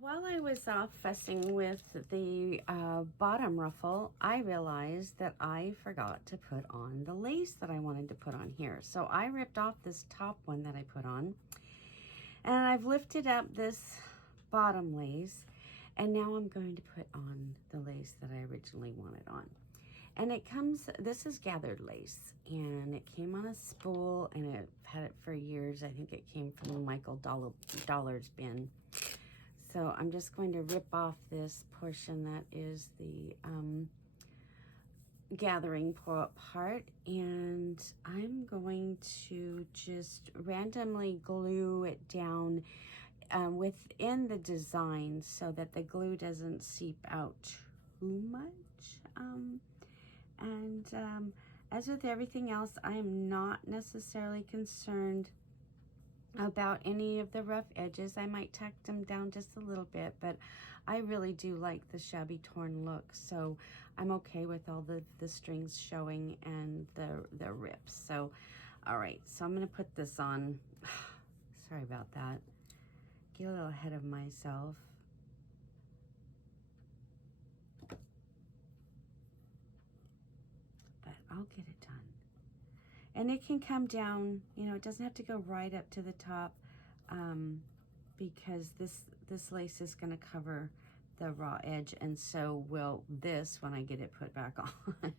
While I was off fussing with the bottom ruffle, I realized that I forgot to put on the lace that I wanted to put on here. So I ripped off this top one that I put on, and I've lifted up this bottom lace, and now I'm going to put on the lace that I originally wanted on. And it comes, this is gathered lace, and it came on a spool, and I've had it for years. I think it came from the Michael Dollar's bin. So I'm just going to rip off this portion that is the gathering part, and I'm going to just randomly glue it down within the design so that the glue doesn't seep out too much. As with everything else, I am not necessarily concerned about any of the rough edges. I might tack them down just a little bit, but I really do like the shabby torn look, so I'm okay with all the strings showing and the rips. So all right, so I'm gonna put this on. Sorry about that, get a little ahead of myself. But I'll get it done. And it can come down, you know, it doesn't have to go right up to the top, because this lace is going to cover the raw edge, and so will this when I get it put back on.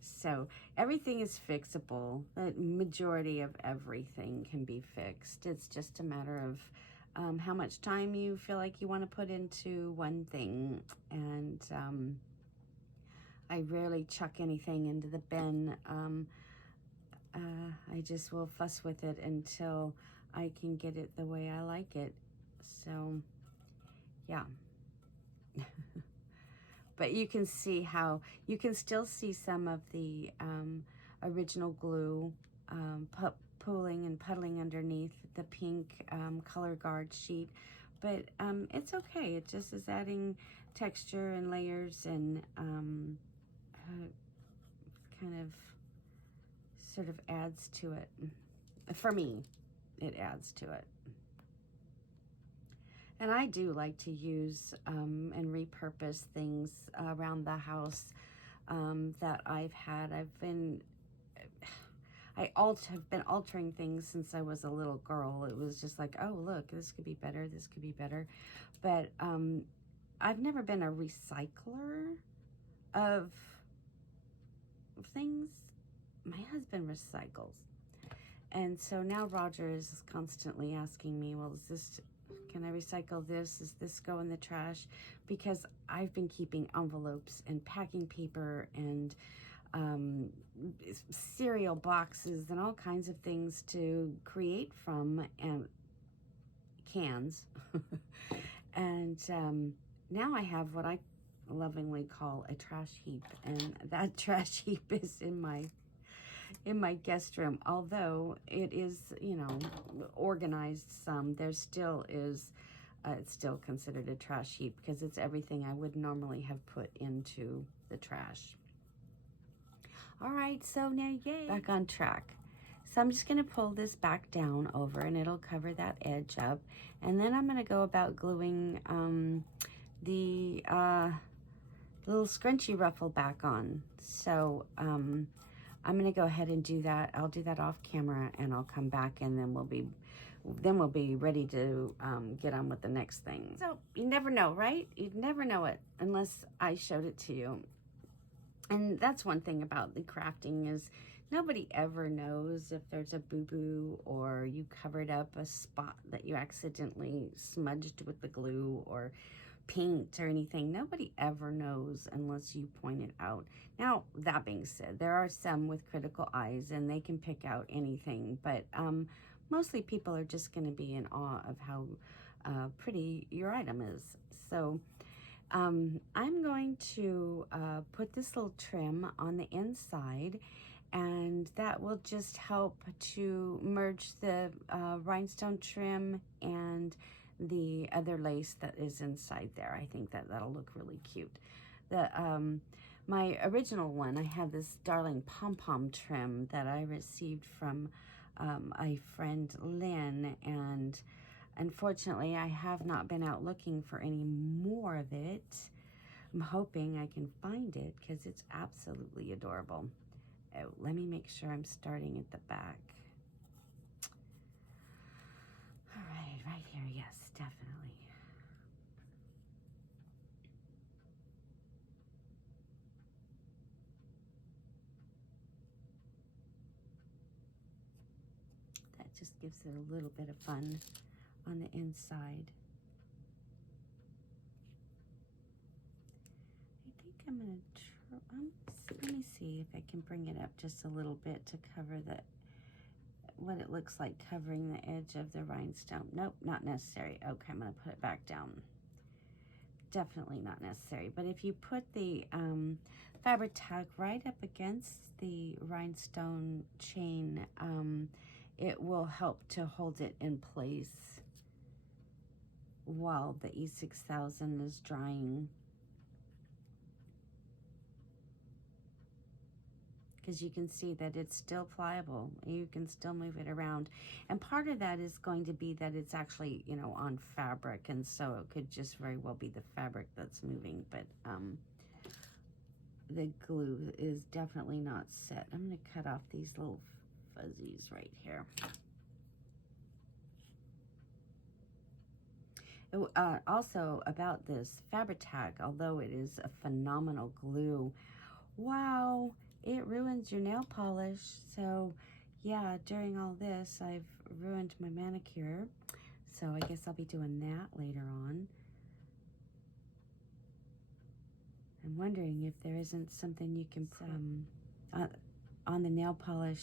So everything is fixable. The majority of everything can be fixed. It's just a matter of how much time you feel like you want to put into one thing. And I rarely chuck anything into the bin. I just will fuss with it until I can get it the way I like it. So, yeah. But you can see how, you can still see some of the original glue pooling and puddling underneath the pink color guard sheet. But it's okay. It just is adding texture and layers and kind of sort of adds to it. For me, it adds to it. And I do like to use and repurpose things around the house that I've had. Have been altering things since I was a little girl. It was just like, oh, look, this could be better, this could be better. But I've never been a recycler of things. My husband recycles, and so now Roger is constantly asking me, well, can I recycle this? Does this go in the trash? Because I've been keeping envelopes and packing paper and cereal boxes and all kinds of things to create from, and cans. And now I have what I lovingly call a trash heap, and that trash heap is in my guest room. Although it is, you know, organized some, there still is, it's still considered a trash heap because it's everything I would normally have put into the trash. All right, so now, yay, back on track. So I'm just gonna pull this back down over, and it'll cover that edge up. And then I'm gonna go about gluing the little scrunchy ruffle back on. So I'm gonna go ahead and do that. I'll do that off camera, and I'll come back, and then we'll be ready to get on with the next thing. So you never know, right? You'd never know it unless I showed it to you. And that's one thing about the crafting, is nobody ever knows if there's a boo-boo or you covered up a spot that you accidentally smudged with the glue or paint or anything. Nobody ever knows unless you point it out. Now, that being said, there are some with critical eyes and they can pick out anything, but mostly people are just going to be in awe of how pretty your item is. So I'm going to put this little trim on the inside, and that will just help to merge the rhinestone trim and the other lace that is inside there. I think that'll look really cute. My original one, I have this darling pom-pom trim that I received from a friend, Lynn, and Unfortunately, I have not been out looking for any more of it. I'm hoping I can find it because it's absolutely adorable. Oh, let me make sure I'm starting at the back. All right here, yes, definitely. That just gives it a little bit of fun on the inside. I think I'm gonna let me see if I can bring it up just a little bit to cover what it looks like covering the edge of the rhinestone. Nope, not necessary. Okay, I'm gonna put it back down. Definitely not necessary. But if you put the fabric tag right up against the rhinestone chain, it will help to hold it in place while the E6000 is drying. Because you can see that it's still pliable. You can still move it around. And part of that is going to be that it's actually, you know, on fabric, and so it could just very well be the fabric that's moving, but the glue is definitely not set. I'm gonna cut off these little fuzzies right here. Also about this fabric tag, although it is a phenomenal glue, wow, it ruins your nail polish. So yeah, during all this, I've ruined my manicure. So I guess I'll be doing that later on. I'm wondering if there isn't something you can put on the nail polish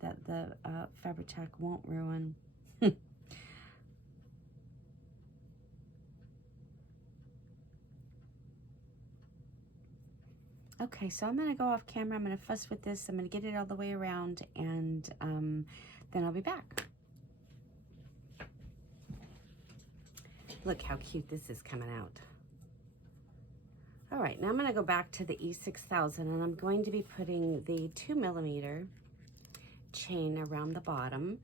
that the fabric tag won't ruin. Okay, so I'm going to go off camera. I'm going to fuss with this. I'm going to get it all the way around, and then I'll be back. Look how cute this is coming out. All right, now I'm going to go back to the E6000, and I'm going to be putting the 2mm chain around the bottom,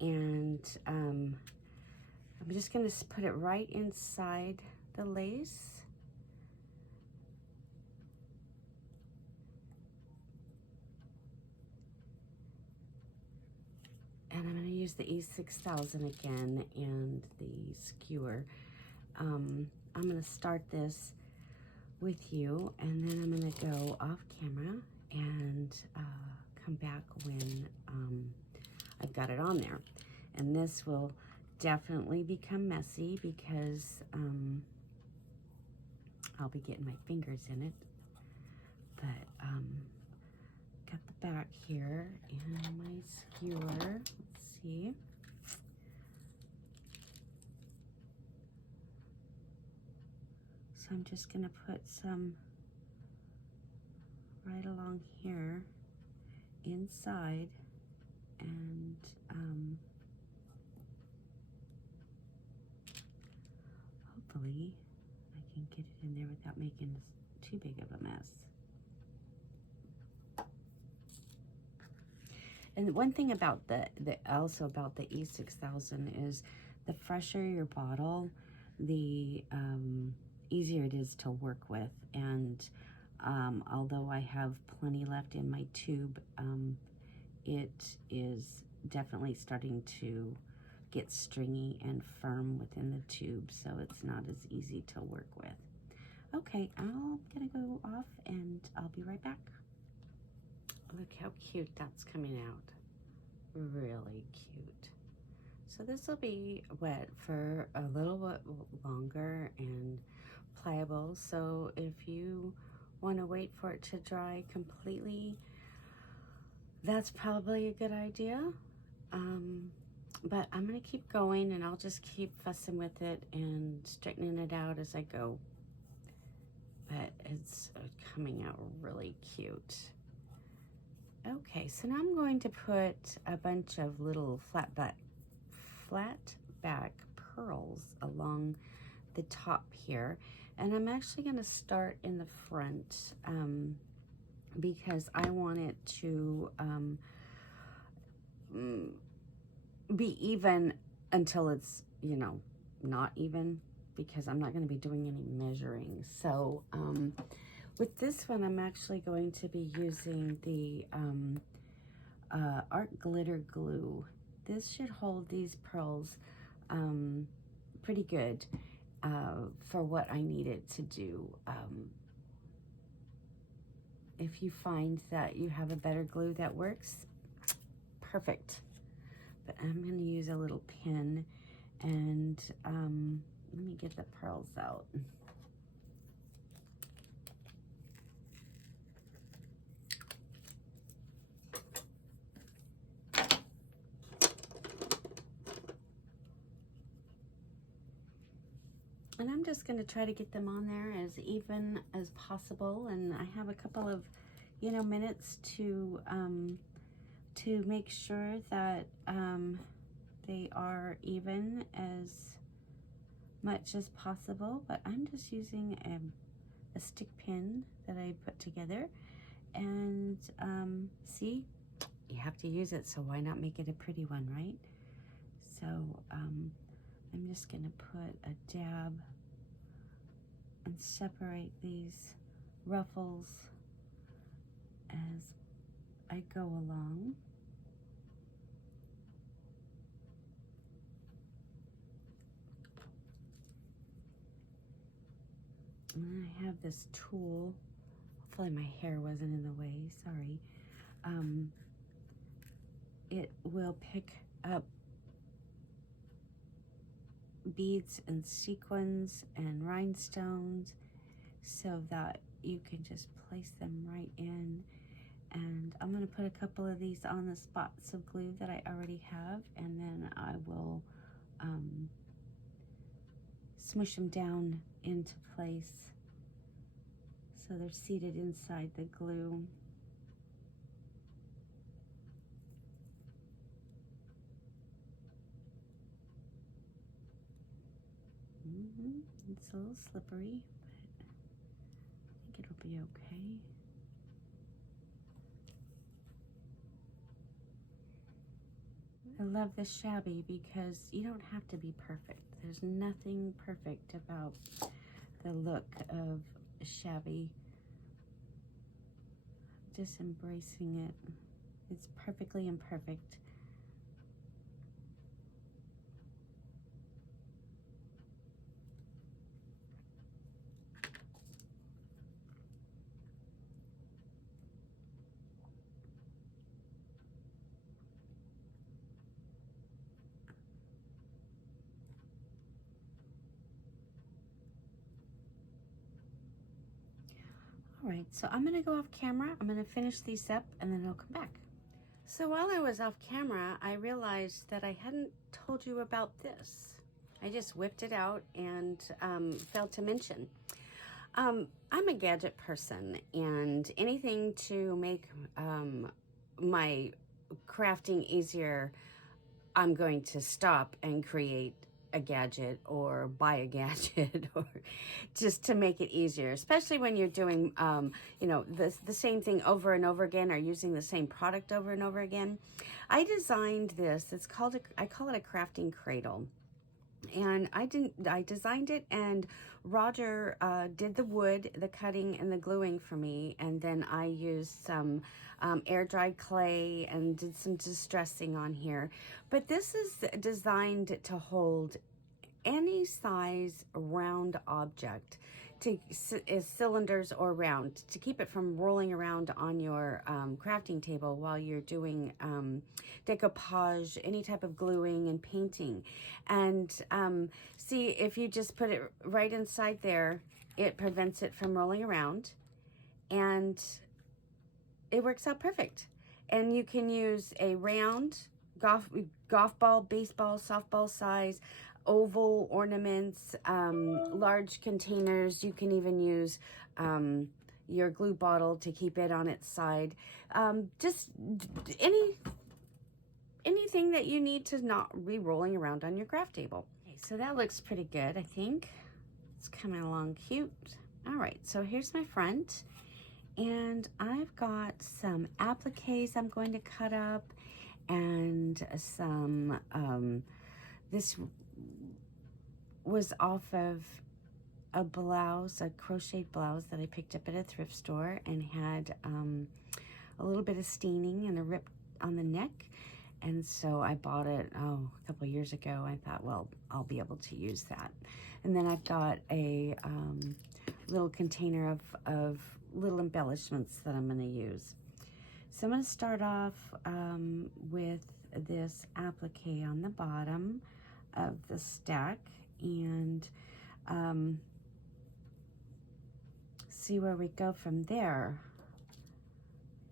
and I'm just going to put it right inside the lace. And I'm going to use the E6000 again and the skewer. I'm going to start this with you, and then I'm going to go off camera and come back when I've got it on there. And this will definitely become messy because I'll be getting my fingers in it. But got the back here and my skewer. Let's see. So I'm just gonna put some right along here inside, and hopefully I can get it in there without making too big of a mess. And one thing about also about the E6000 is the fresher your bottle, the easier it is to work with. And although I have plenty left in my tube, it is definitely starting to get stringy and firm within the tube, so it's not as easy to work with. Okay, I'm gonna go off and I'll be right back. Look how cute that's coming out. Really cute. So this will be wet for a little bit longer and pliable. So if you want to wait for it to dry completely, that's probably a good idea. But I'm going to keep going, and I'll just keep fussing with it and straightening it out as I go. But it's coming out really cute. Okay, so now I'm going to put a bunch of little flat back pearls along the top here. And I'm actually going to start in the front because I want it to be even until it's, you know, not even, because I'm not going to be doing any measuring. So with this one, I'm actually going to be using the Art Glitter Glue. This should hold these pearls pretty good for what I need it to do. If you find that you have a better glue that works, perfect. But I'm going to use a little pin, and let me get the pearls out. And I'm just going to try to get them on there as even as possible. And I have a couple of, you know, minutes to make sure that they are even as much as possible. But I'm just using a stick pin that I put together. And see, you have to use it, so why not make it a pretty one, right? So I'm just going to put a dab and separate these ruffles as I go along. And I have this tool. Hopefully my hair wasn't in the way, sorry. It will pick up beads and sequins and rhinestones so that you can just place them right in. And I'm going to put a couple of these on the spots of glue that I already have, and then I will smush them down into place so they're seated inside the glue. It's a little slippery, but I think it'll be okay. I love this shabby because you don't have to be perfect. There's nothing perfect about the look of a shabby. Just embracing it. It's perfectly imperfect. All right, so I'm gonna go off camera. I'm gonna finish these up and then I'll come back. So while I was off camera, I realized that I hadn't told you about this. I just whipped it out and failed to mention. I'm a gadget person, and anything to make my crafting easier, I'm going to stop and create a gadget or buy a gadget or just to make it easier, especially when you're doing you know, the same thing over and over again, or using the same product over and over again. I designed this. It's called I call it a crafting cradle. And I designed it, and Roger did the wood, the cutting, and the gluing for me. And then I used some air-dried clay and did some distressing on here. But this is designed to hold any size round object, to cylinders or round, to keep it from rolling around on your crafting table while you're doing decoupage, any type of gluing and painting. And see, if you just put it right inside there, it prevents it from rolling around, and it works out perfect. And you can use a round golf ball, baseball, softball size, oval ornaments, large containers. You can even use your glue bottle to keep it on its side. Just anything that you need to not be rolling around on your craft table. Okay, so that looks pretty good, I think. It's coming along cute. All right, so here's my front. And I've got some appliques I'm going to cut up, and some, this was off of a blouse, a crocheted blouse that I picked up at a thrift store, and had a little bit of staining and a rip on the neck. And so I bought it, a couple years ago. I thought, well, I'll be able to use that. And then I've got a little container of little embellishments that I'm going to use. So I'm going to start off with this applique on the bottom of the stack, and see where we go from there.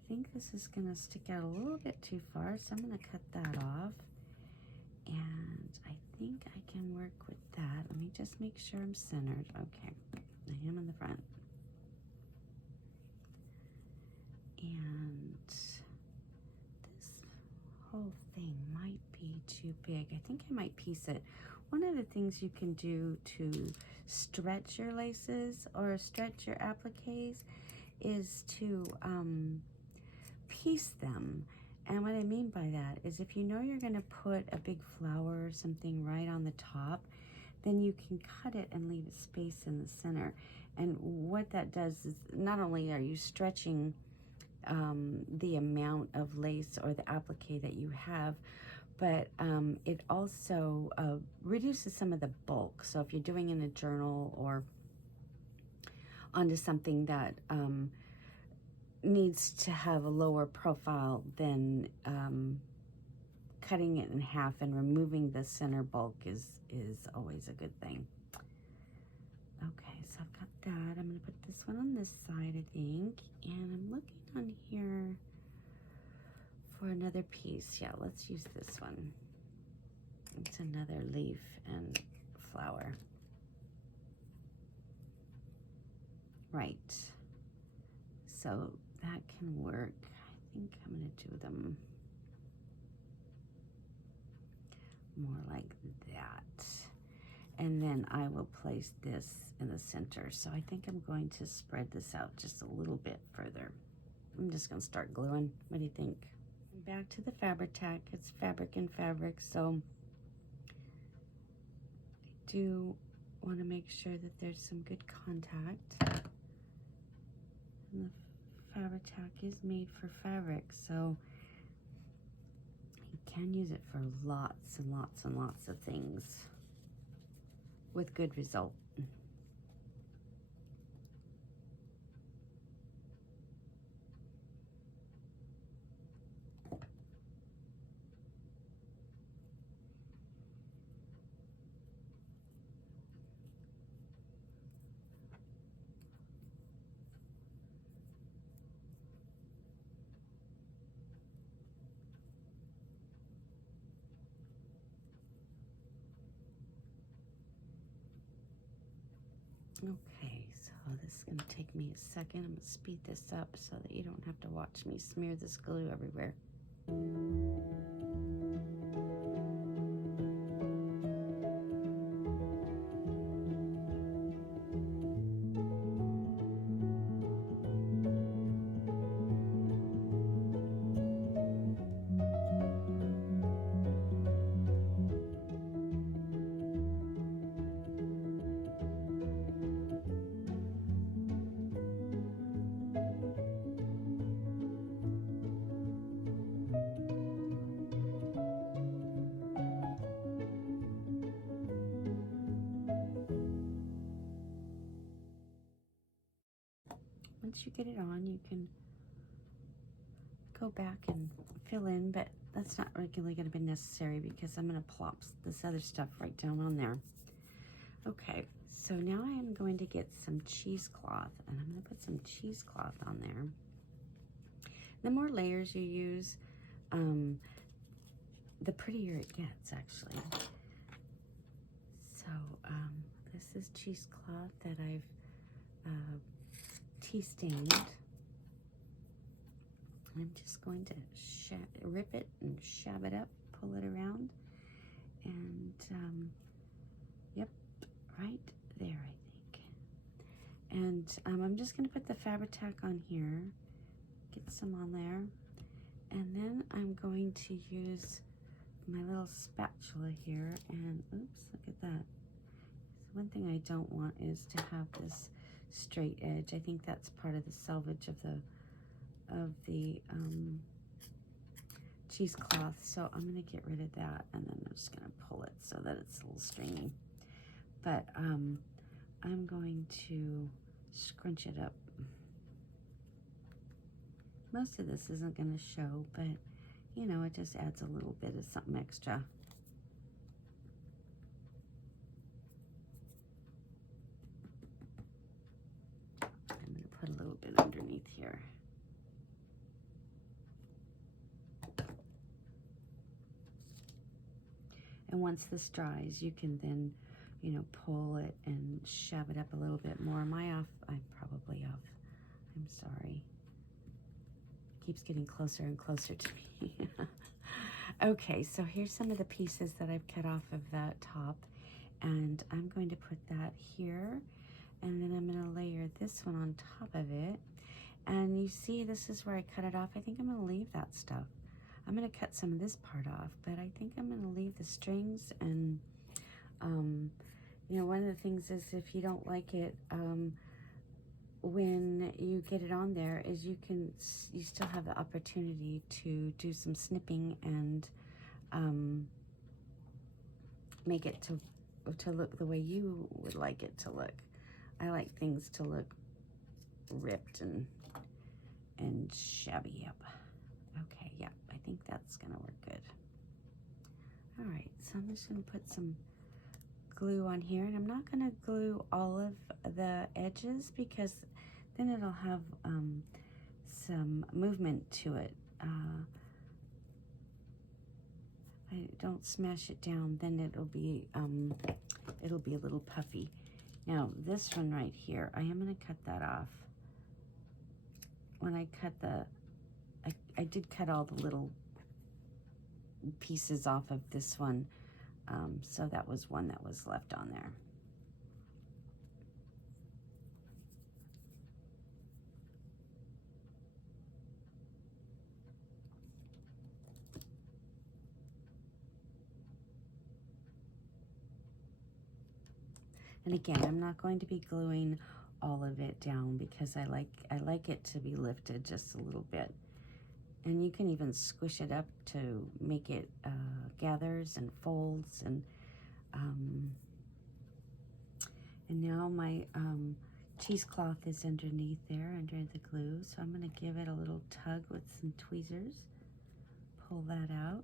I think this is going to stick out a little bit too far, so I'm going to cut that off. And I think I can work with that. Let me just make sure I'm centered. Okay, I am in the front. And this whole thing might be too big. I think I might piece it. One of the things you can do to stretch your laces or stretch your appliques is to piece them. And what I mean by that is, if you know you're going to put a big flower or something right on the top, then you can cut it and leave a space in the center. And what that does is, not only are you stretching the amount of lace or the applique that you have, but it also reduces some of the bulk. So if you're doing in a journal or onto something that needs to have a lower profile, then cutting it in half and removing the center bulk is always a good thing. Okay, so I've got that. I'm going to put this one on this side, I think, and I'm looking on here for another piece. Yeah, let's use this one. It's another leaf and flower. Right. So that can work. I think I'm going to do them more like that. And then I will place this in the center. So I think I'm going to spread this out just a little bit further. I'm just going to start gluing. What do you think? Back to the fabric tack. It's fabric and fabric, so I do want to make sure that there's some good contact. And the fabric tack is made for fabric, so you can use it for lots and lots and lots of things with good result. Okay, so this is going to take me a second. I'm going to speed this up so that you don't have to watch me smear this glue everywhere. Once you get it on, you can go back and fill in, but that's not really going to be necessary because I'm going to plop this other stuff right down on there. Okay, so now I am going to get some cheesecloth, and I'm going to put some cheesecloth on there. The more layers you use, the prettier it gets, actually. So this is cheesecloth that I've tea stained. I'm just going to rip it and shab it up, pull it around, and yep, right there, I think. And I'm just going to put the fabric tack on here, get some on there, and then I'm going to use my little spatula here, and oops, look at that, one thing I don't want is to have this straight edge. I think that's part of the selvage of the cheesecloth. So I'm going to get rid of that, and then I'm just going to pull it so that it's a little stringy. But I'm going to scrunch it up. Most of this isn't going to show, but you know, it just adds a little bit of something extra. I'm going to put a little bit underneath here. And once this dries, you can then, you know, pull it and shove it up a little bit more. Am I off? I'm probably off. I'm sorry. It keeps getting closer and closer to me. Okay, so here's some of the pieces that I've cut off of that top. And I'm going to put that here. And then I'm going to layer this one on top of it. And you see, this is where I cut it off. I think I'm going to leave that stuff. I'm going to cut some of this part off, but I think I'm going to leave the strings. And, you know, one of the things is if you don't like it, when you get it on there is you still have the opportunity to do some snipping and make it to look the way you would like it to look. I like things to look ripped and shabby up. Okay, yeah, I think that's gonna work good. All right, so I'm just gonna put some glue on here, and I'm not gonna glue all of the edges because then it'll have some movement to it. I don't smash it down, then it'll be a little puffy. Now this one right here, I am gonna cut that off. When I cut I did cut all the little pieces off of this one, so that was one that was left on there. And again, I'm not going to be gluing all of it down because I like it to be lifted just a little bit. And you can even squish it up to make it gathers and folds. And now my cheesecloth is underneath there, under the glue. So I'm going to give it a little tug with some tweezers. Pull that out.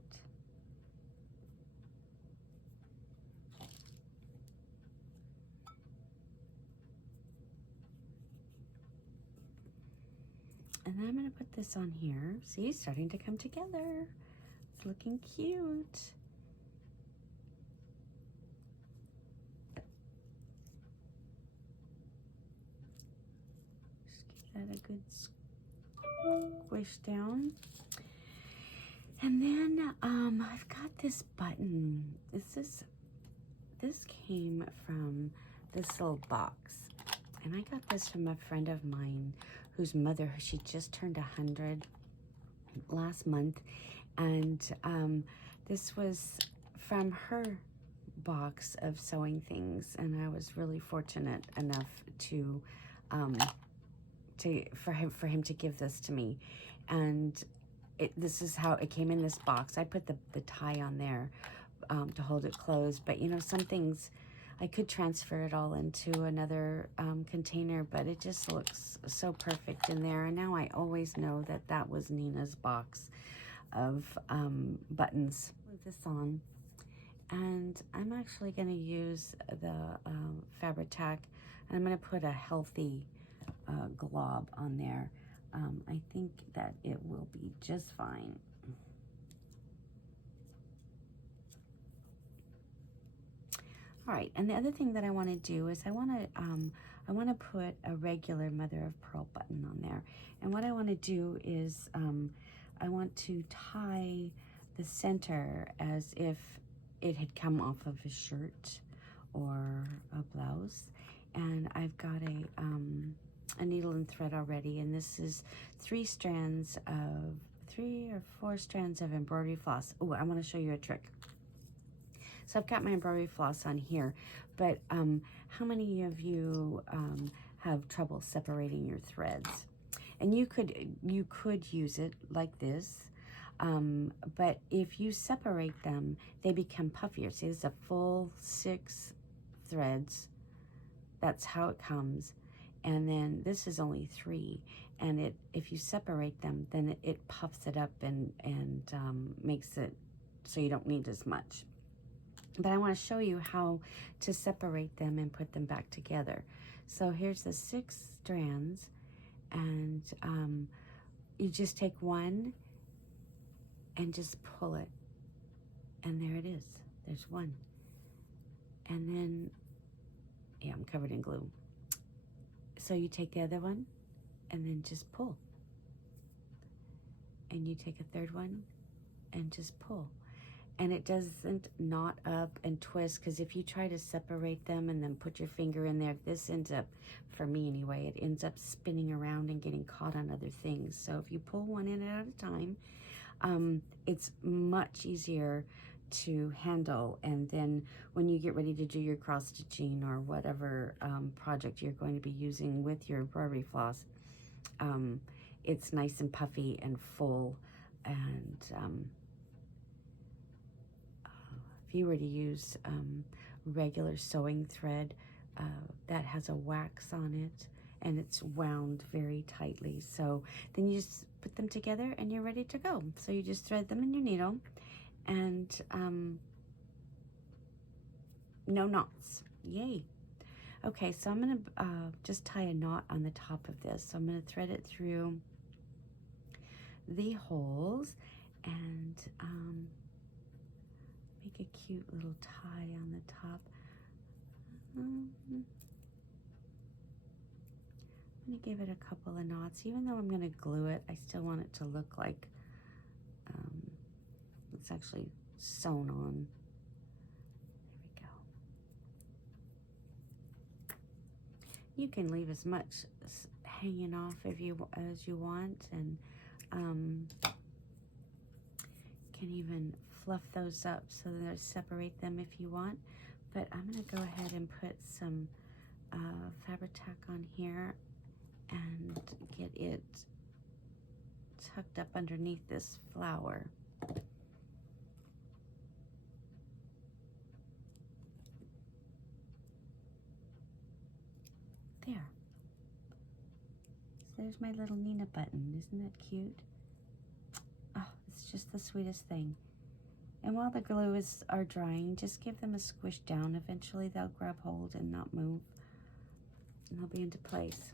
And then I'm going to put this on here. See, it's starting to come together. It's looking cute. Just give that a good squish down. And then I've got this button. This came from this little box. And I got this from a friend of mine whose mother, she just turned 100 last month. And this was from her box of sewing things. And I was really fortunate enough for him to give this to me. And this is how it came in this box. I put the tie on there to hold it closed. But you know, some things, I could transfer it all into another container, but it just looks so perfect in there. And now I always know that that was Nina's box of buttons. Put this on, and I'm actually going to use the fabric tack, and I'm going to put a healthy glob on there. I think that it will be just fine. All right, and the other thing that I want to do is I want to put a regular mother of pearl button on there. And what I want to do is I want to tie the center as if it had come off of a shirt or a blouse. And I've got a needle and thread already, and this is 3 or 4 strands of embroidery floss. Oh, I want to show you a trick. So I've got my embroidery floss on here, but how many of you have trouble separating your threads? And you could use it like this, but if you separate them, they become puffier. See, this is a full 6 threads. That's how it comes. And then this is only 3. And if you separate them, then it puffs it up and makes it so you don't need as much. But I want to show you how to separate them and put them back together. So here's the 6 strands, and you just take one and just pull it, and there it is. There's one. And then, yeah, I'm covered in glue. So you take the other one and then just pull. And you take a third one and just pull. And it doesn't knot up and twist, because if you try to separate them and then put your finger in there, this ends up, for me anyway, it ends up spinning around and getting caught on other things. So if you pull one in at a time, it's much easier to handle. And then when you get ready to do your cross stitching or whatever project you're going to be using with your embroidery floss, it's nice and puffy and full. And if you were to use regular sewing thread that has a wax on it and it's wound very tightly, so then you just put them together and you're ready to go. So you just thread them in your needle, and no knots. Yay. Okay, so I'm going to just tie a knot on the top of this. So I'm going to thread it through the holes and make a cute little tie on the top. I'm going to give it a couple of knots. Even though I'm going to glue it, I still want it to look like it's actually sewn on. There we go. You can leave as much hanging off as you want, and can even fluff those up so that I separate them if you want. But I'm going to go ahead and put some fabric tack on here and get it tucked up underneath this flower. There. So there's my little Nina button. Isn't that cute? Oh, it's just the sweetest thing. And while the glue are drying, just give them a squish down. Eventually they'll grab hold and not move, and they'll be into place.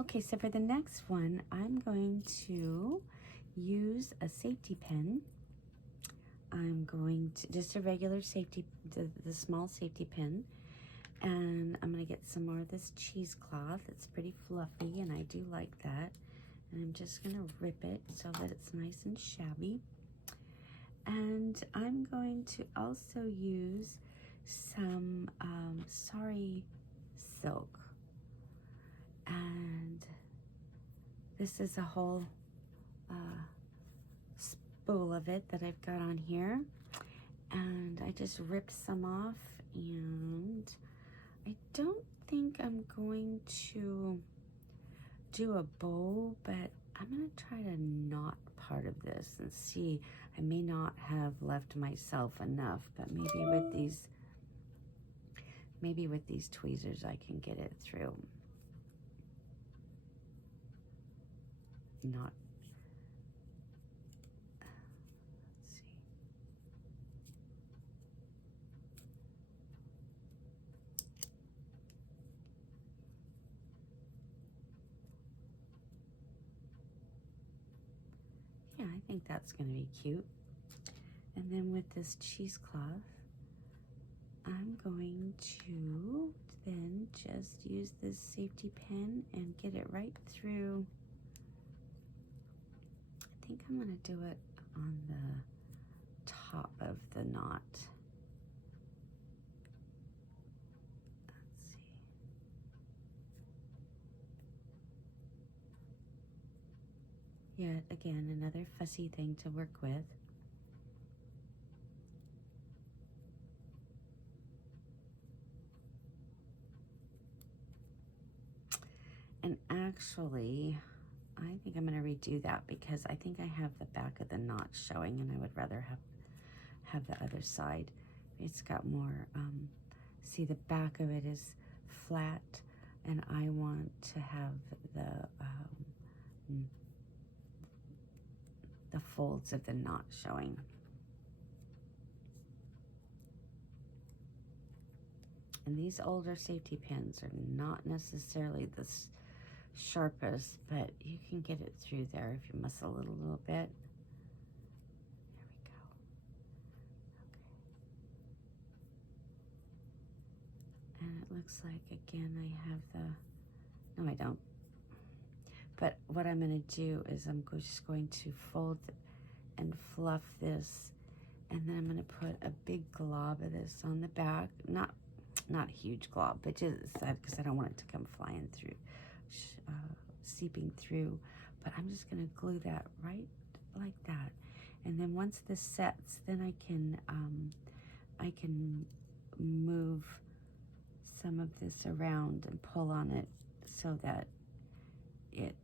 Okay, so for the next one, I'm going to use a safety pin. I'm going to, just a regular safety, the small safety pin. And I'm going to get some more of this cheesecloth. It's pretty fluffy, and I do like that. And I'm just going to rip it so that it's nice and shabby. And I'm going to also use some sari silk. And this is a whole spool of it that I've got on here. And I just ripped some off, and I don't think I'm going to do a bow, but I'm going to try to knot part of this and see. I may not have left myself enough, but maybe with these tweezers I can get it through. Not. Let's see. Yeah, I think that's going to be cute. And then with this cheesecloth, I'm going to then just use this safety pin and get it right through. I think I'm going to do it on the top of the knot. Let's see. Yet again, another fussy thing to work with. actually, I think I'm going to redo that because I think I have the back of the knot showing, and I would rather have the other side. It's got more, see, the back of it is flat, and I want to have the folds of the knot showing. And these older safety pins are not necessarily the sharpest, but you can get it through there if you muscle it a little bit. There we go. Okay. And it looks like, again, I have the, no I don't. But what I'm going to do is I'm just going to fold and fluff this, and then I'm going to put a big glob of this on the back. Not a huge glob, but just because I don't want it to come flying through, seeping through. But I'm just going to glue that right like that. And then once this sets, then I can move some of this around and pull on it so that it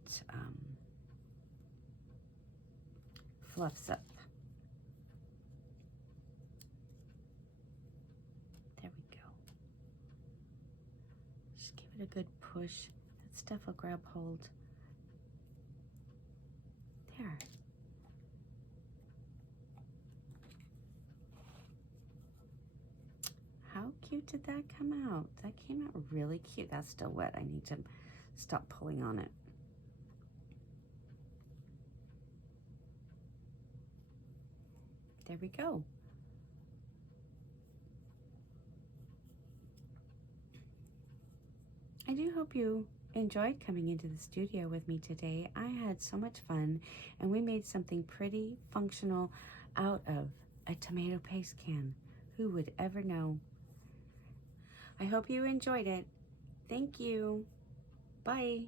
fluffs up. There we go. Just give it a good push. That stuff will grab hold. There. How cute did that come out? That came out really cute. That's still wet. I need to stop pulling on it. There we go. I do hope you enjoyed coming into the studio with me today. I had so much fun, and we made something pretty functional out of a tomato paste can. Who would ever know? I hope you enjoyed it. Thank you. Bye.